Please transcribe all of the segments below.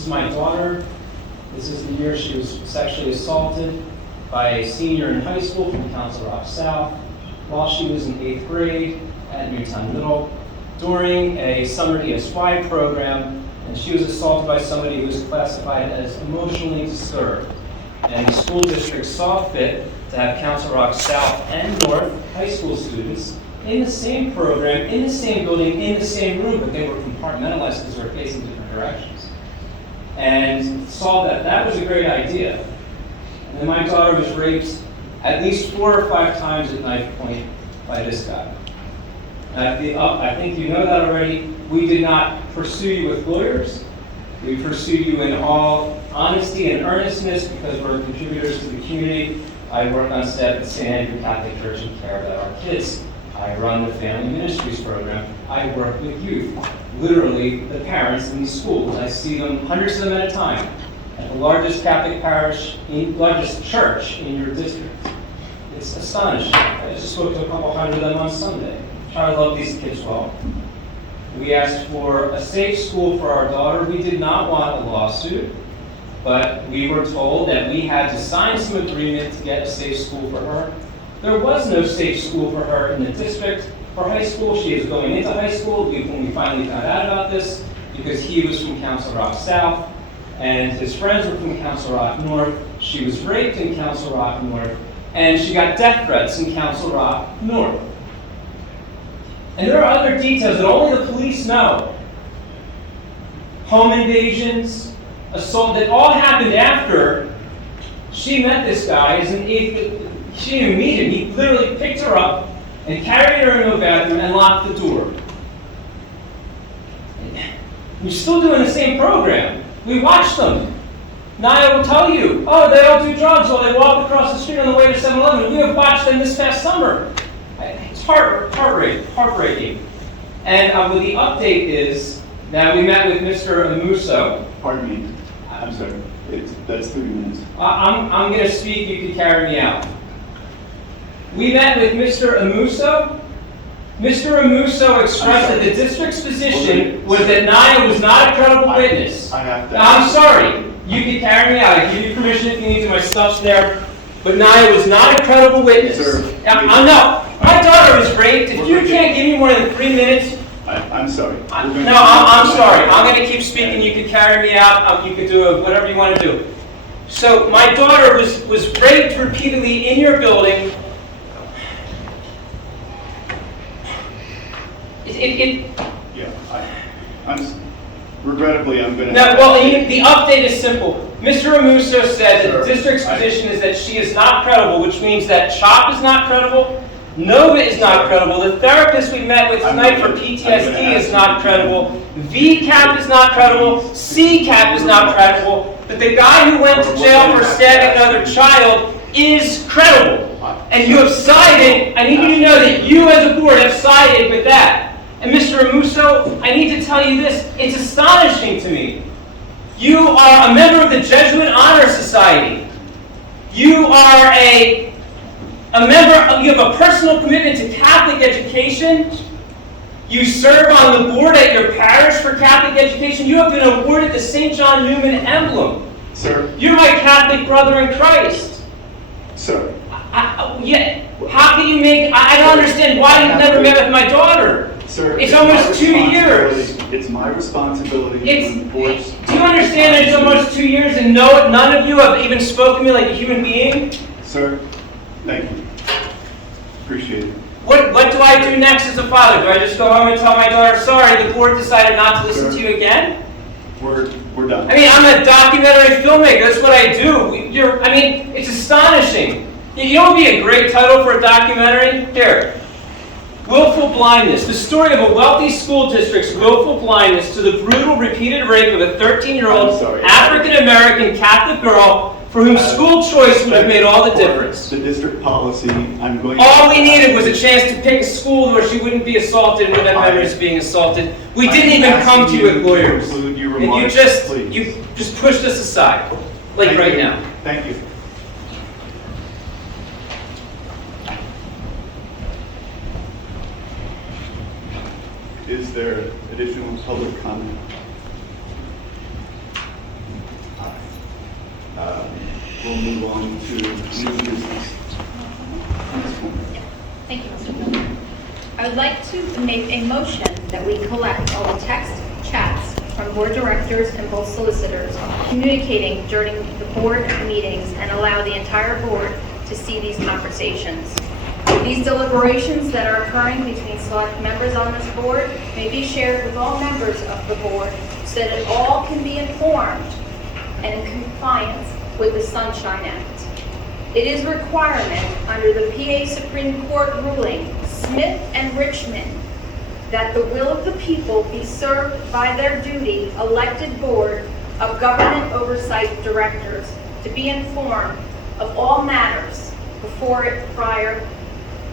is my daughter. This is the year she was sexually assaulted by a senior in high school from Council Rock South while she was in 8th grade at Newtown Middle during a summer ESY program, and she was assaulted by somebody who was classified as emotionally disturbed. And the school district saw fit to have Council Rock South and North high school students in the same program, in the same building, in the same room, but they were compartmentalized because they were facing different directions. And saw that that was a great idea. And then my daughter was raped at least 4 or 5 times at knife point by this guy. I think you know that already. We did not pursue you with lawyers. We pursued you in all honesty and earnestness because we're contributors to the community. I work on staff at St. Andrew Catholic Church and care about our kids. I run the Family Ministries program. I work with youth, literally the parents in these schools. I see them, hundreds of them at a time, at the largest Catholic parish, largest church in your district. It's astonishing. I just spoke to a couple hundred of them on Sunday. I love these kids well. We asked for a safe school for our daughter. We did not want a lawsuit, but we were told that we had to sign some agreement to get a safe school for her. There was no safe school for her in the district for high school. She is going into high school when we finally found out about this, because he was from Council Rock South and his friends were from Council Rock North. She was raped in Council Rock North, and she got death threats in Council Rock North. And there are other details that only the police know. Home invasions, assault, that all happened after she met this guy as an 8th. She didn't meet him. He literally picked her up and carried her into a bathroom and locked the door. We're still doing the same program. We watch them. Naya will tell you, oh, they don't do drugs while they walk across the street on the way to 7-Eleven. We have watched them this past summer. It's heartbreaking. And the update is, now we met with Mr. Amuso. Pardon me. I'm sorry. That's 30 minutes. I'm going to speak. You can carry me out. We met with Mr. Amuso. Mr. Amuso expressed that the district's position was that Naya was not a credible witness. I have to. I'm sorry. You can carry me out. I give you permission if you need to. My stuff's there. But Naya was not a credible witness. Sir, no. My daughter was raped. If you can't give me more than 3 minutes. I'm sorry. No, I'm sorry. I'm going to keep speaking. You can carry me out. You can do whatever you want to do. So my daughter was raped repeatedly in your building. Regrettably, I'm going to. No, well, the update is simple. Mr. Amuso said that the district's position is that she is not credible, which means that CHOP is not credible, NOVA is not credible, the therapist we met with tonight for PTSD is not credible, VCAP is not credible, CCAP is not credible, but the guy who went to jail for stabbing another child is credible. And you have sided, I need you to know that you as a board have sided with that. And Mr. Amuso, I need to tell you this, it's astonishing to me. You are a member of the Jesuit Honor Society. You are a member, you have a personal commitment to Catholic education. You serve on the board at your parish for Catholic education. You have been awarded the St. John Newman emblem. Sir. You're my Catholic brother in Christ. Sir. Yeah, how can you make, I don't understand why you've never met with my daughter. Sir, it's almost 2 years. It's my responsibility. Do you understand that it's almost 2 years and none of you have even spoken to me like a human being? Sir, thank you. Appreciate it. What do I do next as a father? Do I just go home and tell my daughter, sorry, the board decided not to listen to you again? We're done. I mean, I'm a documentary filmmaker. That's what I do. It's astonishing. You know what would be a great title for a documentary? Here. Willful blindness. The story of a wealthy school district's willful blindness to the brutal, repeated rape of a 13-year-old African-American Catholic girl for whom school choice would have made all the difference. The district policy, All we needed was a chance to pick a school where she wouldn't be assaulted and wouldn't have memories of being assaulted. We didn't even come to you with lawyers. And you just pushed us aside. Like right now. Thank you. Is there additional public comment? we'll move on to new business. Thank you, Mr. Miller. I would like to make a motion that we collect all the text chats from board directors and both solicitors communicating during the board meetings and allow the entire board to see these conversations. These deliberations that are occurring between select members on this board may be shared with all members of the board so that it all can be informed and in compliance with the Sunshine Act. It is a requirement under the PA Supreme Court ruling Smith and Richmond that the will of the people be served by their duty elected board of government oversight directors to be informed of all matters before it prior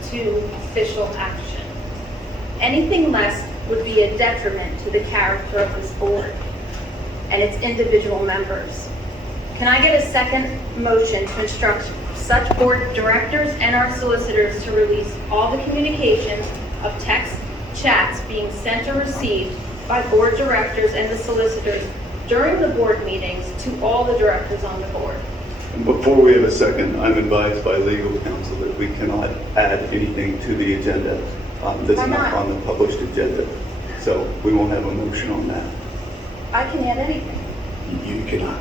to official action. Anything less would be a detriment to the character of this board and its individual members. Can I get a second motion to instruct such board directors and our solicitors to release all the communications of text chats being sent or received by board directors and the solicitors during the board meetings to all the directors on the board? Before we have a second, I'm advised by legal counsel that we cannot add anything to the agenda that's not on the published agenda. So we won't have a motion on that. I can add anything. You cannot.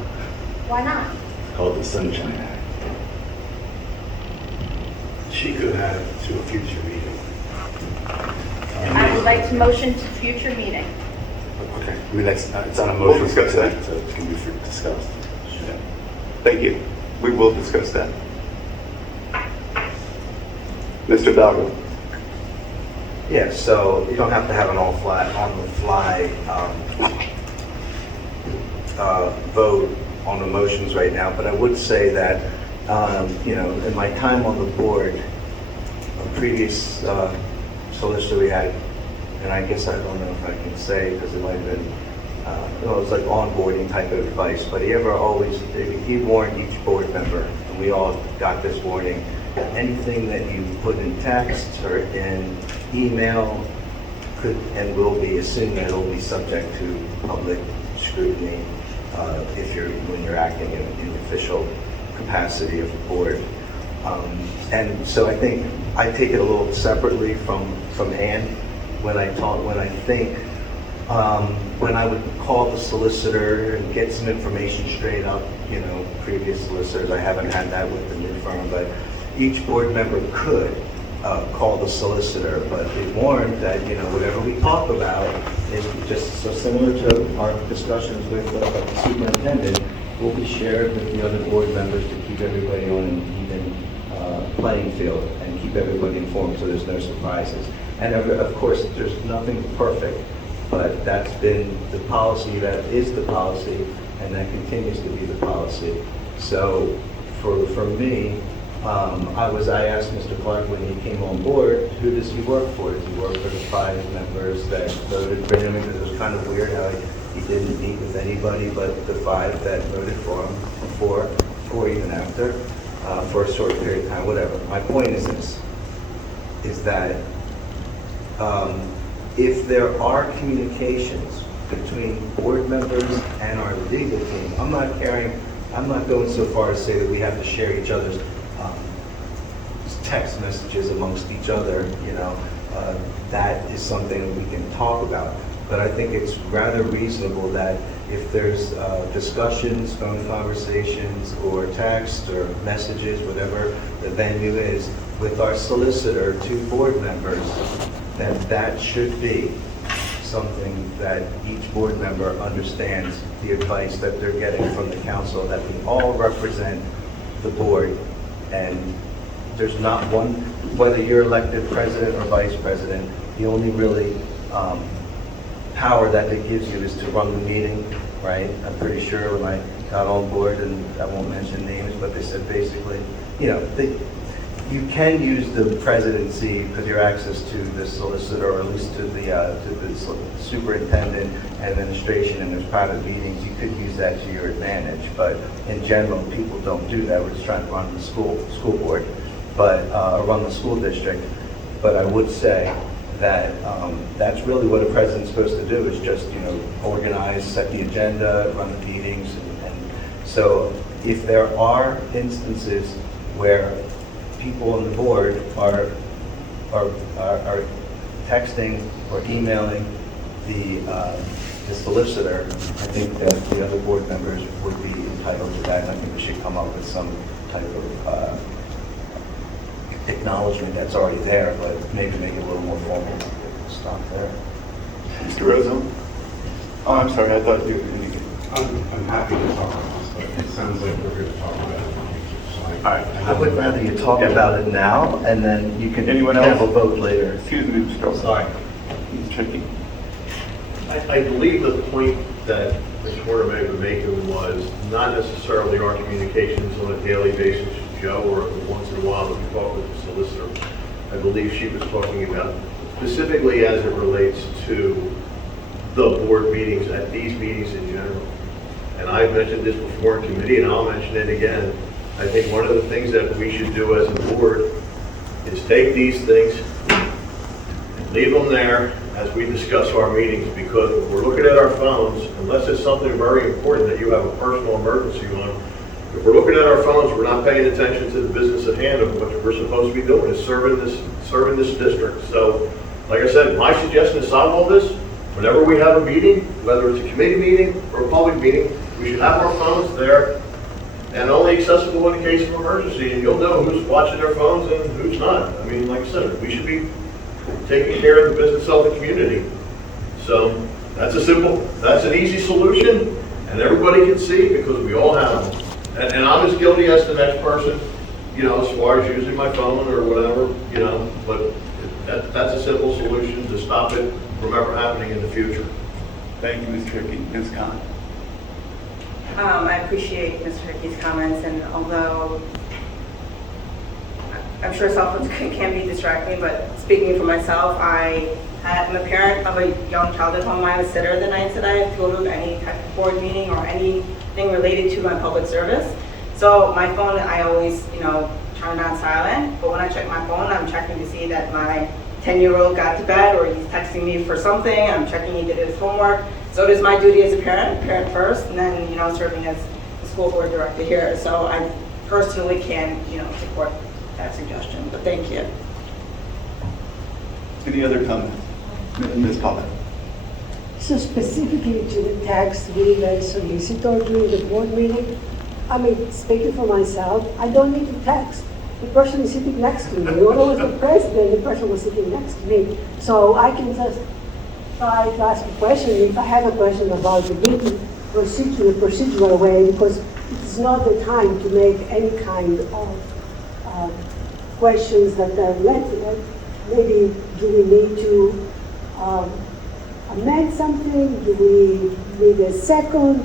Why not? It's called the Sunshine Act. She could add it to a future meeting. I would like to motion to future meeting. Okay, I mean, it's on a motion. We'll discuss that. So it can be discussed. Yeah. Thank you. We will discuss that. Mr. Hidalgo. Yeah, so you don't have to have an all-flat, on-the-fly vote on the motions right now, but I would say that, in my time on the board, a previous solicitor we had, and I guess I don't know if I can say because it might have been, it was like onboarding type of advice, but he warned each board member, and we all got this warning, that anything that you put in text or in email could and will be assumed that it will be subject to public scrutiny when you're acting in official capacity of the board. And so I think I take it a little separately from Anne when I would call the solicitor and get some information straight up, previous solicitors, I haven't had that with the new firm, but each board member could call the solicitor, but they warned that, whatever we talk about is just so similar to our discussions with the superintendent, will be shared with the other board members to keep everybody on an even playing field and keep everybody informed so there's no surprises. And of course, there's nothing perfect, but that's been the policy, that is the policy, and that continues to be the policy. So for me, I asked Mr. Clark when he came on board, who does he work for? Does he work for the 5 members that voted for him? Because it was kind of weird how he didn't meet with anybody but the 5 that voted for him before or even after, for a short period of time, whatever. My point is this, is that if there are communications between board members and our legal team, I'm not going so far as to say that we have to share each other's text messages amongst each other, that is something we can talk about. But I think it's rather reasonable that if there's discussions, phone conversations, or text, or messages, whatever the venue is, with our solicitor to board members, that should be something that each board member understands the advice that they're getting from the council, that we all represent the board, and there's not one, whether you're elected president or vice president, the only really power that it gives you is to run the meeting, right? I'm pretty sure when I got on board, and I won't mention names, but they said basically, you can use the presidency because your access to the solicitor, or at least to the superintendent, administration, and there's private meetings. You could use that to your advantage, but in general, people don't do that. We're just trying to run the school board, but run the school district. But I would say that that's really what a president's supposed to do, is just organize, set the agenda, run the meetings, and So if there are instances where people on the board are texting or emailing the solicitor, I think that the other board members would be entitled to that, and I think we should come up with some type of acknowledgement that's already there, but maybe make it a little more formal. Stop there. Mr. Roosevelt? Oh, I'm sorry, I thought you were going to... I'm happy to talk about this, but it sounds like we're going to talk about it in the future. So All right. I would rather you talk about it now, and then you can Anyone have else? a vote later. Excuse me, Mr. Roosevelt. Sorry. He's tricky. I believe the point that Ms. Horner may be making was not necessarily our communications on a daily basis with Joe, or once in a while that we talk with the solicitor. I believe she was talking about specifically as it relates to the board meetings, at these meetings in general. And I've mentioned this before in committee, and I'll mention it again. I think one of the things that we should do as a board is take these things and leave them there as we discuss our meetings, because if we're looking at our phones, unless it's something very important that you have a personal emergency on, if we're looking at our phones, we're not paying attention to the business at hand of what we're supposed to be doing, is serving this district. So, like I said, my suggestion to solve all this, whenever we have a meeting, whether it's a committee meeting or a public meeting, we should have our phones there and only accessible in case of emergency, and you'll know who's watching their phones and who's not. I mean, like I said, we should be taking care of the business of the community. So that's an easy solution, and everybody can see because we all have them. And I'm as guilty as the next person, as far as using my phone or whatever, but that's a simple solution to stop it from ever happening in the future. Thank you, Ms. Tricky. Ms. Khan? I appreciate Mr. Hickey's comments, and although I'm sure cell phones can be distracting, but speaking for myself, I'm a parent of a young child at home. I was sitter the nights that I go to any type of board meeting or anything related to my public service. So my phone, I always, turn on silent, but when I check my phone, I'm checking to see that my 10-year-old got to bed, or he's texting me for something. I'm checking he did his homework. So it is my duty as a parent first, and then, serving as the school board director here. So I personally can, support that suggestion, but thank you. Any other comments? Ms. Pollard? So specifically to the text with the solicitor during the board meeting, speaking for myself, I don't need to text. The person is sitting next to me. When I was the president, the person was sitting next to me. So I can just try to ask a question if I have a question about the meeting procedural way, because it's not the time to make any kind of questions that are lengthy. Maybe do we need to amend something? Do we need a second?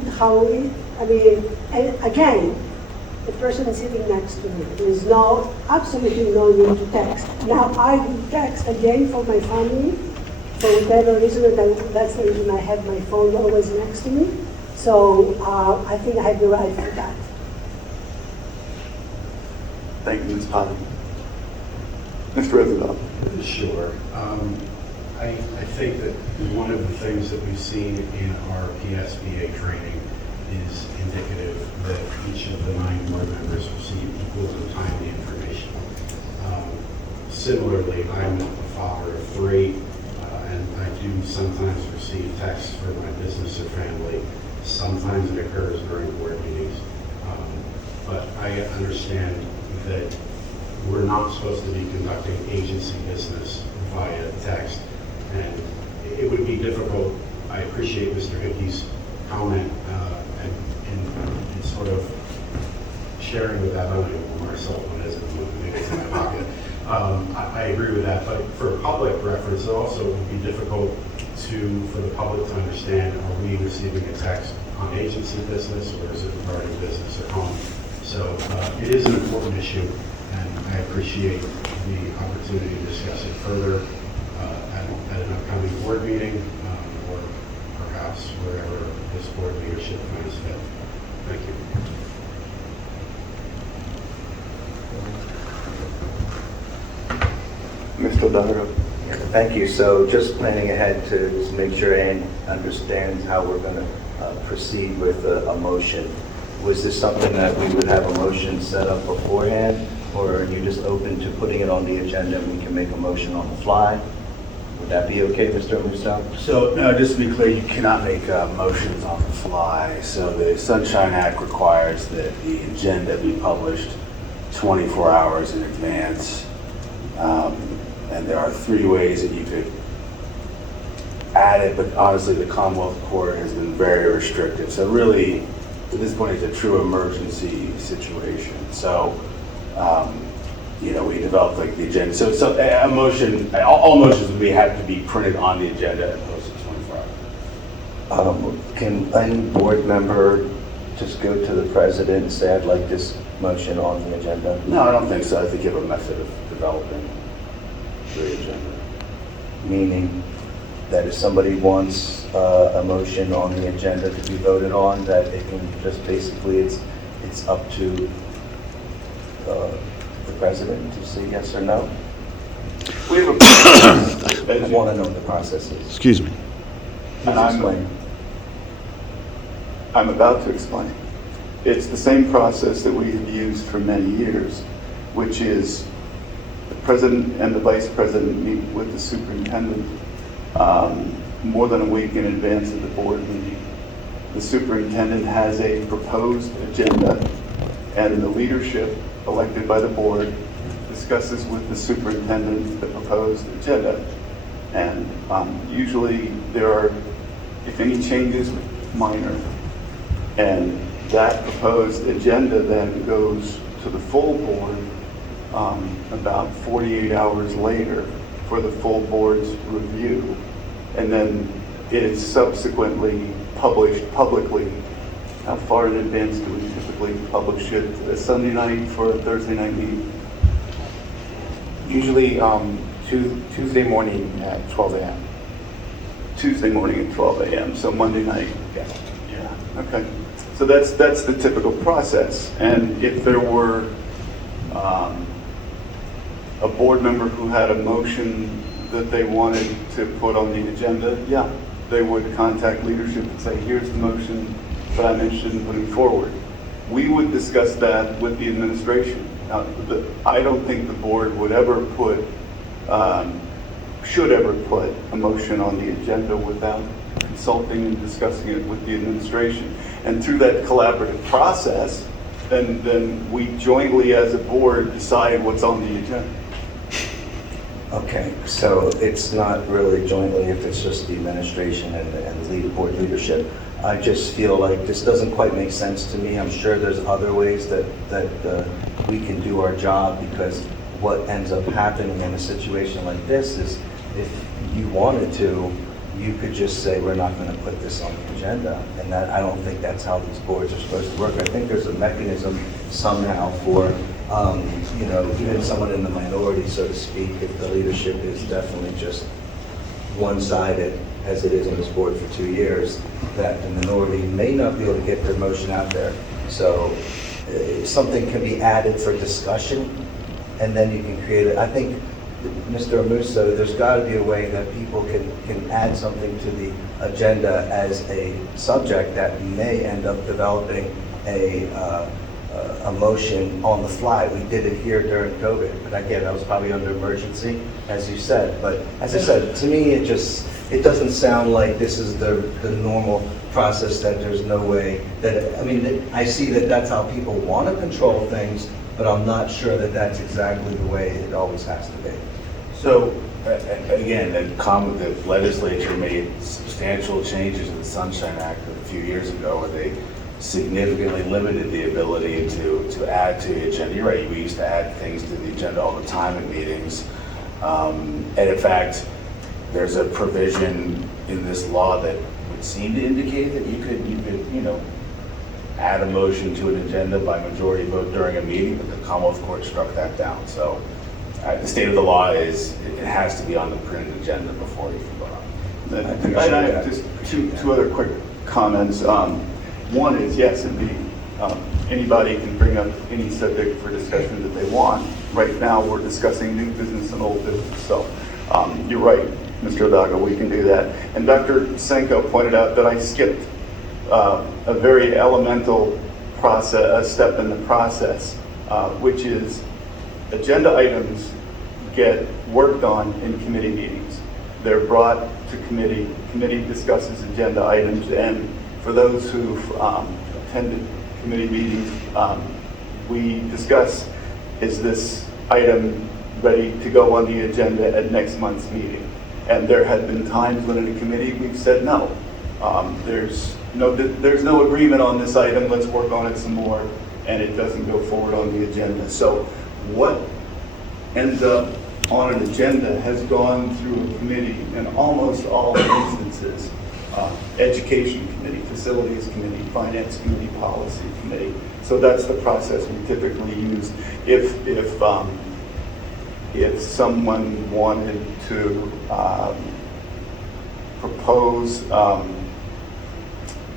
And again, the person is sitting next to me. There is absolutely no need to text. Now I will text again for my family. For whatever reason, that's the reason I have my phone always next to me. So I think I have the right for that. Thank you, Ms. Pollard. Mr. Roosevelt? Sure. I think that one of the things that we've seen in our PSBA training is indicative that each of the 9 board members receive equal and timely information. Similarly, I'm a father of 3, and I do sometimes receive texts for my business or family. Sometimes it occurs during board meetings. But I understand that we're not supposed to be conducting agency business via text. And it would be difficult. I appreciate Mr. Hickey's comment and sort of sharing with that. I don't know where my cell phone is at the moment. Maybe it's in my pocket. I agree with that. But for public reference, it also would be difficult for the public to understand, are we receiving a text on agency business, or is it regarding business at home? So it is an important issue, and I appreciate the opportunity to discuss it further at an upcoming board meeting, or perhaps wherever this board leadership finds fit. Thank you. Mr. O'Donoghue? Thank you. So just planning ahead to make sure Anne understands how we're going to proceed with a motion. Was this something that we would have a motion set up beforehand, or are you just open to putting it on the agenda and we can make a motion on the fly? Would that be okay, Mr. Amuso? So, no, just to be clear, you cannot make motions on the fly. So the Sunshine Act requires that the agenda be published 24 hours in advance. And there are 3 ways that you could add it, but honestly, the Commonwealth Court has been very restrictive. So really, at this point, it's a true emergency situation. So, we developed like the agenda. So a motion, all motions would have to be printed on the agenda and posted 24 hours. Can any board member just go to the president and say, I'd like this motion on the agenda? No, I don't think so. I think you have a method of developing the agenda. Meaning that if somebody wants a motion on the agenda to be voted on, that it can just basically, it's up to the president to say yes or no? We have a process. I want to know what the process is. Excuse me. And Please explain. I'm about to explain. It's the same process that we have used for many years, which is the president and the vice president meet with the superintendent more than a week in advance of the board meeting. The superintendent has a proposed agenda, and the leadership elected by the board discusses with the superintendent the proposed agenda. And usually there are, if any changes, minor. And that proposed agenda then goes to the full board about 48 hours later for the full board's review. And then it is subsequently published publicly. How far in advance do we typically publish it? A Sunday night for a Thursday night meeting? Usually Tuesday morning at 12 a.m. Tuesday morning at 12 a.m., so Monday night. Yes. Yeah, okay. So that's the typical process. And if there were a board member who had a motion that they wanted to put on the agenda, yeah, they would contact leadership and say, here's the motion that I'm interested in putting forward. We would discuss that with the administration. Now, I don't think the board would ever put, should ever put a motion on the agenda without consulting and discussing it with the administration. And through that collaborative process, then we jointly as a board decide what's on the agenda. Okay, so it's not really jointly if it's just the administration and the board leadership. I just feel like this doesn't quite make sense to me. I'm sure there's other ways that we can do our job, because what ends up happening in a situation like this is if you wanted to, you could just say, we're not going to put this on the agenda. And that, I don't think that's how these boards are supposed to work. I think there's a mechanism somehow for even someone in the minority, so to speak, if the leadership is definitely just one-sided, as it is on this board for 2 years, that the minority may not be able to get their motion out there. So something can be added for discussion, and then you can create it. I think, Mr. Amuso, there's got to be a way that people can add something to the agenda as a subject that may end up developing a motion on the fly. We did it here during COVID, but again, that was probably under emergency, as you said. But as I said, to me, it doesn't sound like this is the normal process, that there's no way that, I mean, I see that that's how people want to control things, but I'm not sure that that's exactly the way it always has to be. So, again, the legislature made substantial changes in the Sunshine Act a few years ago, where they significantly limited the ability to add to the agenda. You're right, we used to add things to the agenda all the time in meetings. And in fact, there's a provision in this law that would seem to indicate that you could add a motion to an agenda by majority vote during a meeting, but the Commonwealth Court struck that down. So the state of the law is it has to be on the printed agenda before you can vote on it. I have just two other quick comments. One is, yes, indeed, anybody can bring up any subject for discussion that they want. Right now, we're discussing new business and old business. So you're right, Mr. Hidalgo, we can do that. And Dr. Senko pointed out that I skipped a very elemental process, a step in the process, which is agenda items get worked on in committee meetings. They're brought to committee discusses agenda items, and for those who've attended committee meetings, we discuss, is this item ready to go on the agenda at next month's meeting? And there have been times when in a committee we've said no. There's no agreement on this item, let's work on it some more, and it doesn't go forward on the agenda. So what ends up on an agenda has gone through a committee in almost all instances. Education committee, facilities committee, finance committee, policy committee. So that's the process we typically use. If someone wanted to propose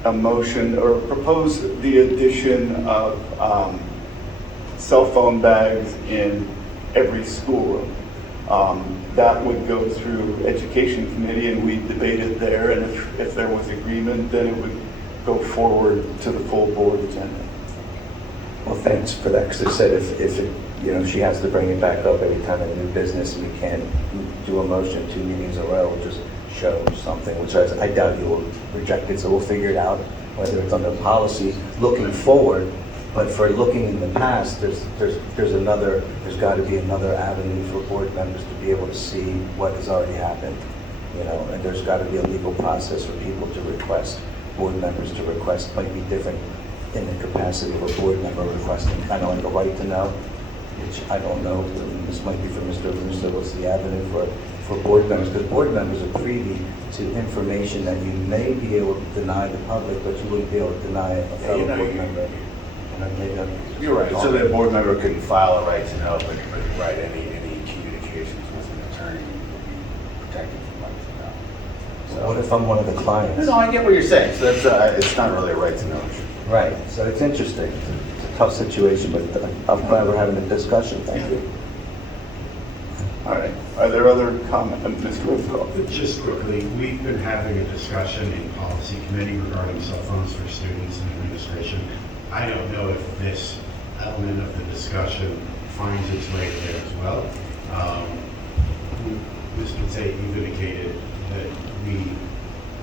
a motion or propose the addition of cell phone bags in every schoolroom, that would go through education committee and we debated there, and if there was agreement, then it would go forward to the full board agenda. Well, thanks for that, because I said if it, she has to bring it back up every time a new business, we can't do a motion 2 meetings in a row, just show something, which I doubt you will reject it, so we'll figure it out, whether it's under policy, looking forward. But for looking in the past, there's got to be another avenue for board members to be able to see what has already happened, and there's got to be a legal process for people to request, board members to request, might be different in the capacity of a board member requesting, kind of like a right to know, which I don't know, this might be for Mr. Amuso, what's the avenue for board members, because board members are privy to information that you may be able to deny the public, but you wouldn't be able to deny a fellow board member. You're right. So that a board member can file a right to know, but right, any communications with an attorney would be protected from right to know. So What if I'm one of the clients? No, I get what you're saying. So that's it's not really a right to know issue. Right, so it's interesting. It's a tough situation, but I'm glad we're having a discussion. Thank you. All right, are there other comments, Mr. Roosevelt? Just quickly, we've been having a discussion in policy committee regarding cell phones for students and administration. I don't know if this element of the discussion finds its way there as well. Mr. Tate, you've indicated that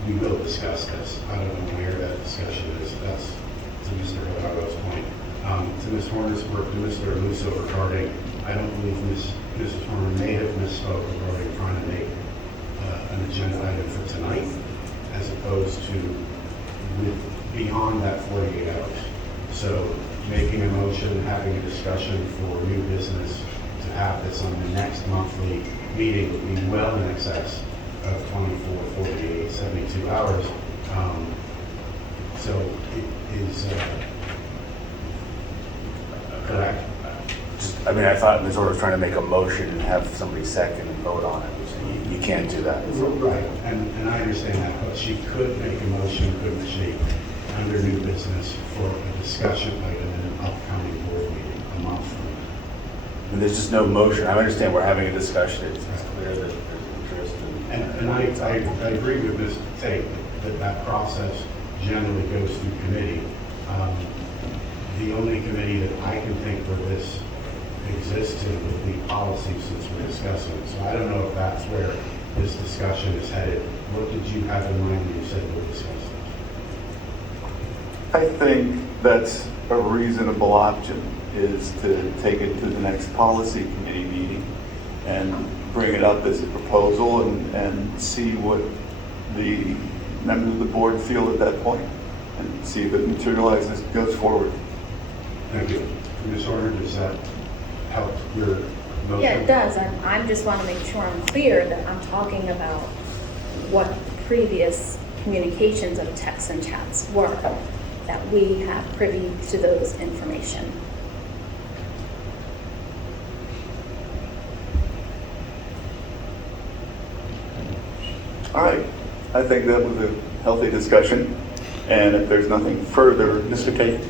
we will discuss this. I don't know where that discussion is. That's to Mr. Hidalgo's point. To Ms. Horner's work, to Mr. Amuso regarding, I don't believe Mrs. Horner may have misspoke regarding trying to make an agenda item for tonight, as opposed to beyond that 48 hours. So making a motion, having a discussion for new business to have this on the next monthly meeting would be well in excess of 24, 48, 72 hours. So it is correct. I thought Ms. Order was trying to make a motion and have somebody second and vote on it. You can't do that. Right, and I understand that, but she could make a motion, couldn't she, under new business for a discussion item in an upcoming board meeting a month from now. And there's just no motion. I understand we're having a discussion. It's clear that there's interest. And I agree with Ms. Tate that process generally goes through committee. The only committee that I can think where this exists in would be policy, since we're discussing it. So I don't know if that's where this discussion is headed. What did you have in mind when you said we're discussing? I think that's a reasonable option, is to take it to the next policy committee meeting and bring it up as a proposal and see what the members of the board feel at that point, and see if it materializes, goes forward. Thank you. Ms. Horner, does that help your motion? Yeah, it does. I just want to make sure I'm clear that I'm talking about what previous communications of texts and chats were, that we have privy to those information. All right, I think that was a healthy discussion, and if there's nothing further, Mr. Tate?